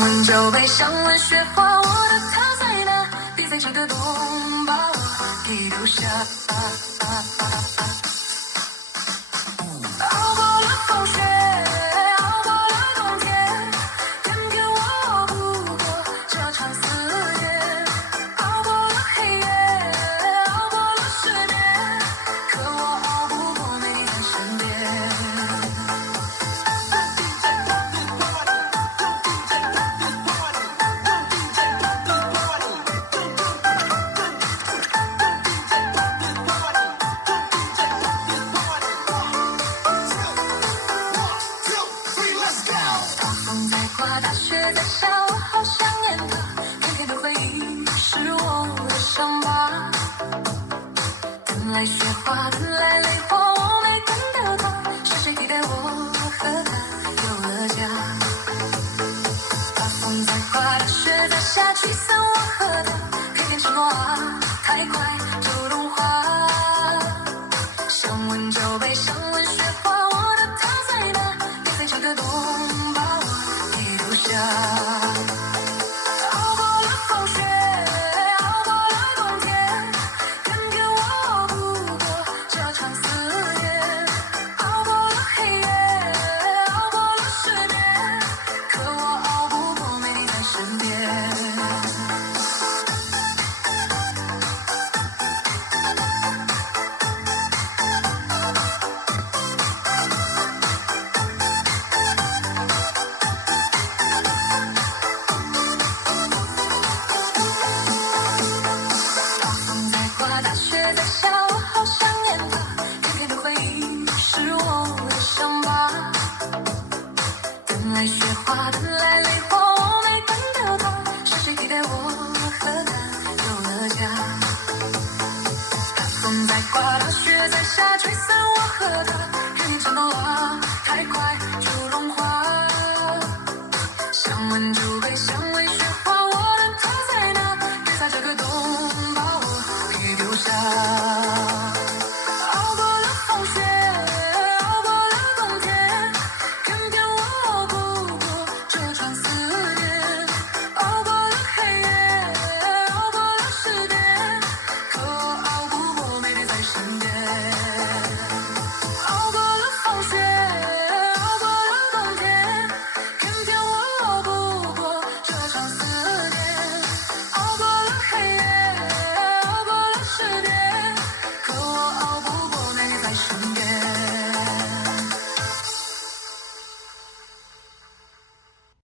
闻酒杯，想问雪花，我的他在哪？别在这个冬把我给丢下。熬过了风雪，熬过了冬天，偏偏我不过这场思念。熬过了黑夜，熬过了失眠，可我熬不过没你在身边。大风在刮，大雪在下，我好想念他。片片的回忆是我的伤疤。等来雪花，等来泪花，我没等到他，是谁替代我和他有了家？大风在刮，大雪在下，驱散我和他，偏偏承诺啊，太快就融化。想问酒杯，想问雪花，我的他在哪？别在这个冬把我给丢下。熬过了风雪，熬过了冬天，偏偏我不过这场思念。熬过了黑夜，熬过了失眠，可我熬不过没你在身边。大风在刮，大雪在下，我好想念他。片片的回忆是我的伤疤。等来雪花，等来泪花，我没等到他，是谁替代我和他有了家？大风在刮，大雪在下，吹散我和他，偏偏承诺啊，太快